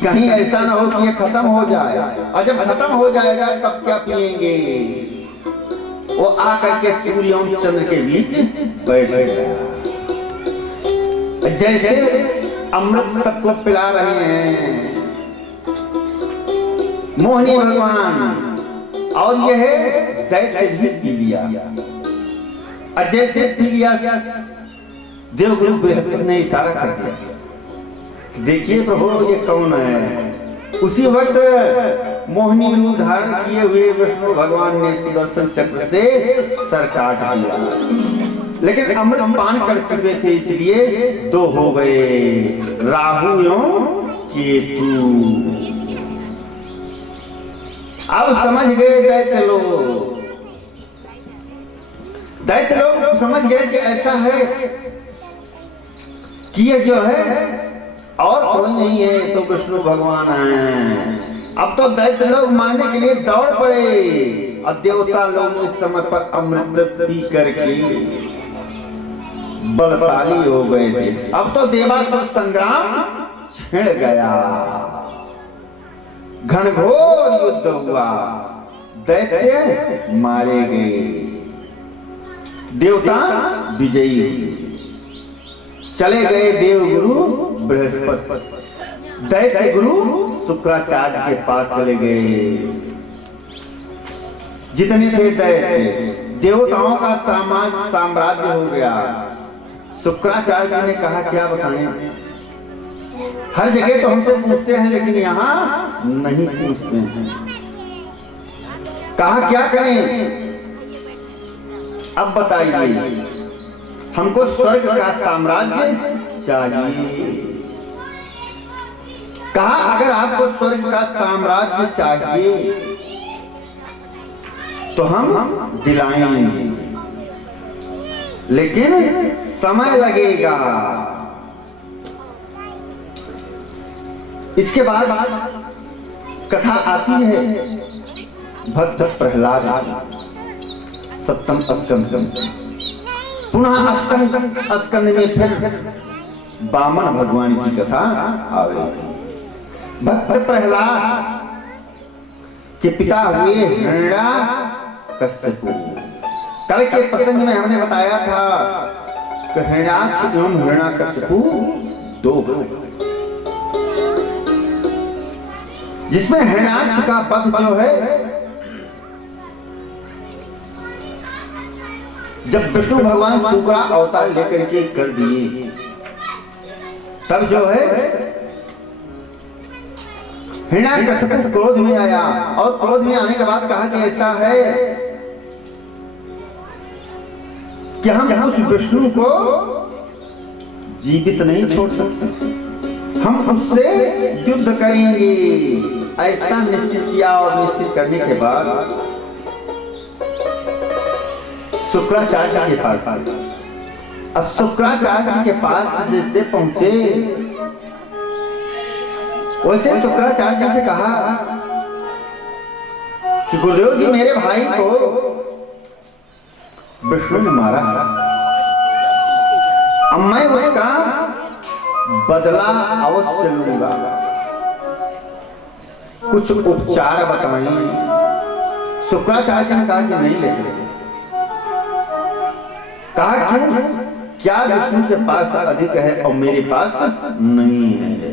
कहीं ऐसा ना हो कि ये खत्म हो जाए, और जब खत्म हो जाएगा तब क्या पिएंगे। वो आकर के सूर्य और चंद्र के बीच बैठ गया। जैसे अमृत सबको पिला रहे हैं मोहिनी भगवान, और यह दैत्य भी पी लिया। और जैसे पी लिया देवगुरु बृहस्पति ने इशारा कर दिया, देखिए प्रभु ये कौन है। उसी वक्त मोहिनी रूप धारण किए हुए विष्णु भगवान ने सुदर्शन चक्र से सर काट दिया, लेकिन अमृत पान कर चुके थे इसलिए दो हो गए, राहु एवं केतु। अब समझ गए दैत्य लोग समझ गए कि ऐसा है कि ये जो है और कोई नहीं है, तो विष्णु भगवान हैं। अब तो दैत्य लोग मारने के लिए दौड़ पड़े, और देवता लोग इस समय पर अमृत पी करके बलशाली हो गए थे। अब तो देवासुर संग्राम छिड़ गया, घनघोर युद्ध हुआ, दैत्य मारे गए, देवता विजयी हुए। चले गए देवगुरु बृहस्पति, दैत्य गुरु शुक्राचार्य के पास चले गए। जितने थे दैत्य, देवताओं का साम्राज्य हो गया। शुक्राचार्य जी ने कहा क्या बताएं, हर जगह तो हमसे पूछते हैं लेकिन यहाँ नहीं पूछते हैं, कहा क्या करें। अब बताइए, हमको स्वर्ग का साम्राज्य चाहिए। कहा अगर आपको स्वर्ग का साम्राज्य चाहिए तो हम दिलाएंगे, लेकिन समय लगेगा। इसके बाद कथा आती है भक्त प्रहलाद, सप्तम स्कंद। पुनः अष्टम स्कंद में फिर वामन भगवान की कथा आवेगी। भक्त प्रहलाद के पिता हुए हिरण्याकश्यप। कल के प्रसंग में हमने बताया था कि हिरण्याक्ष एवं हिरण्याकश्यप दो भाई, जिसमें हिरण्याक्ष का वध जो है जब विष्णु भगवान शुक्रा अवतार लेकर के कर दिए, तब जो है हिरण्याकश्यप क्रोध में आया, और क्रोध में आने के बाद कहा कि ऐसा है कि हम उस विष्णु को जीवित नहीं छोड़ सकते, हम उससे युद्ध करेंगे। ऐसा निश्चित किया, और निश्चित करने के बाद शुक्राचार्य के पास आए। और शुक्राचार्य जी के पास जैसे पहुंचे, वैसे शुक्राचार्य जी से कहा कि गुरुदेव जी मेरे भाई को विष्णु ने मारा, अब मैं उसका बदला अवश्य लूंगा, कुछ उपचार बताएं। शुक्राचार्य जी ने कहा कि नहीं ले सकते। कहा क्यों? क्या विष्णु के पास अधिक है और मेरे पास नहीं है।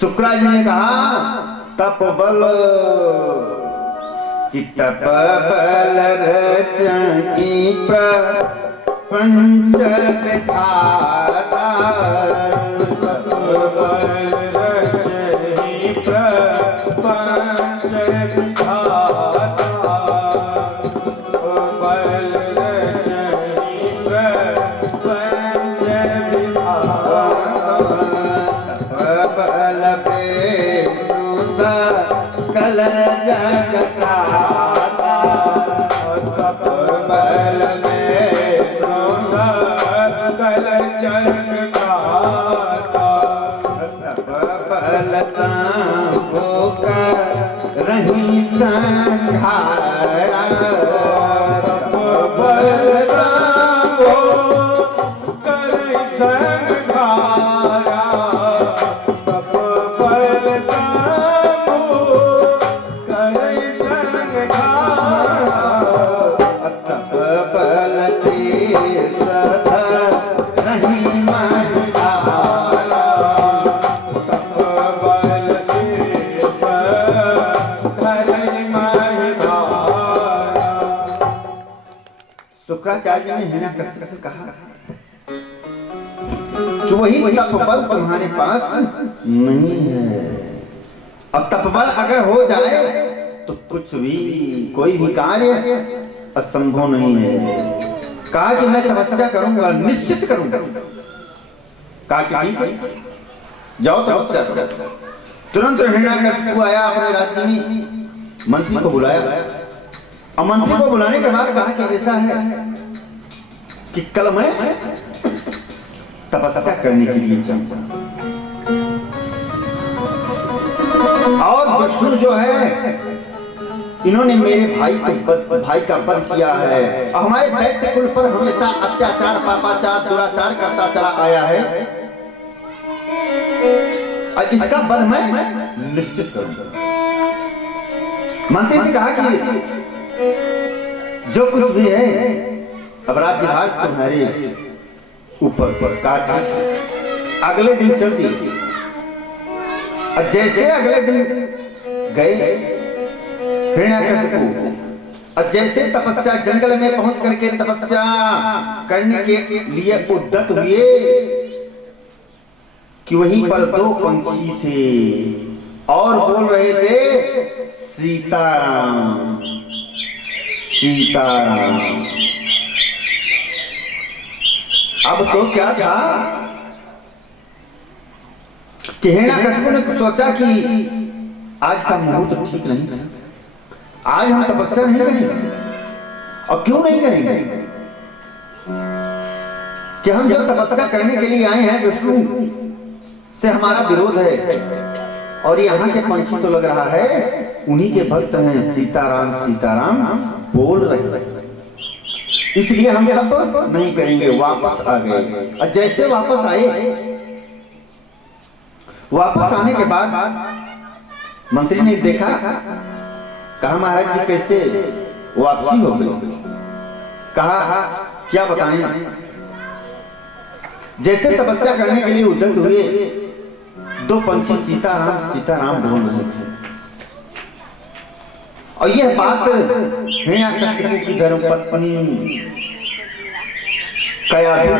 शुक्रा जी ने कहा तप बल कि तप बल रचई प्रपंच विधाता, तप बल रचई प्रपंच विधाता, बल रचई प्रपंच विधाता, तप बल विष्णु सकल जगता, तप बल विष्णु सकल जगता, तप बल शंभु करहि संहारा, तप बल शंभु करहि संहारा, तप बल शुक्राचार्य ने हिरण्यकश्यप से कहा कि वही तपबल तुम्हारे पास नहीं है। अब तपबल अगर हो जाए तो कुछ भी कोई भी कार्य असंभव नहीं है। कहा कि मैं तपस्या करूंगा, निश्चित करूंगा। कहा कि ठीक है, जाओ तपस्या करो। तुरंत हिरण्यकश्यप आया अपने राज्य में, मंत्री को बुलाया और मंत्री को बुलाने के बाद कहा कि ऐसा है कि कल मैं तपस्या करने के लिए जाऊंगा और विष्णु जो है इन्होंने मेरे भाई का वध किया है और हमारे दैत्य कुल पर हमेशा अत्याचार, पापाचार, दुराचार करता चला आया है और इसका वध मैं निश्चित करूंगा। मंत्री से कहा कि जो कुछ भी है अब राज्यभार तुम्हारे ऊपर पर काट। अगले दिन चल दिए और जैसे अगले दिन गए हिरण्यकश्यप और जैसे तपस्या जंगल में पहुंच करके तपस्या करने के लिए उद्यत हुए कि वहीं पर दो पंछी थे और बोल रहे थे सीताराम सीताराम। अब तो क्या था कि हिरण्यकश्यप ने सोचा कि आज का मुहूर्त ठीक नहीं था, आज हम तपस्या नहीं करेंगे। और क्यों नहीं करेंगे कि हम जो तपस्या करने के लिए आए हैं विष्णु से हमारा विरोध है और यहाँ के पंछी तो लग रहा है उन्हीं के भक्त हैं, सीताराम सीताराम बोल रहे हैं, इसलिए हम तब नहीं करेंगे। वापस आ गए और जैसे वापस आए, वापस आने के बाद मंत्री ने देखा, कहा महाराज जी कैसे वापसी हो गई। कहा क्या बताएं, जैसे तपस्या करने के लिए उद्यत हुए दो पंछी सीताराम सीताराम बोल रहे थे और यह बात हिरण्यकश्यप की धर्मपत्नी कयाधु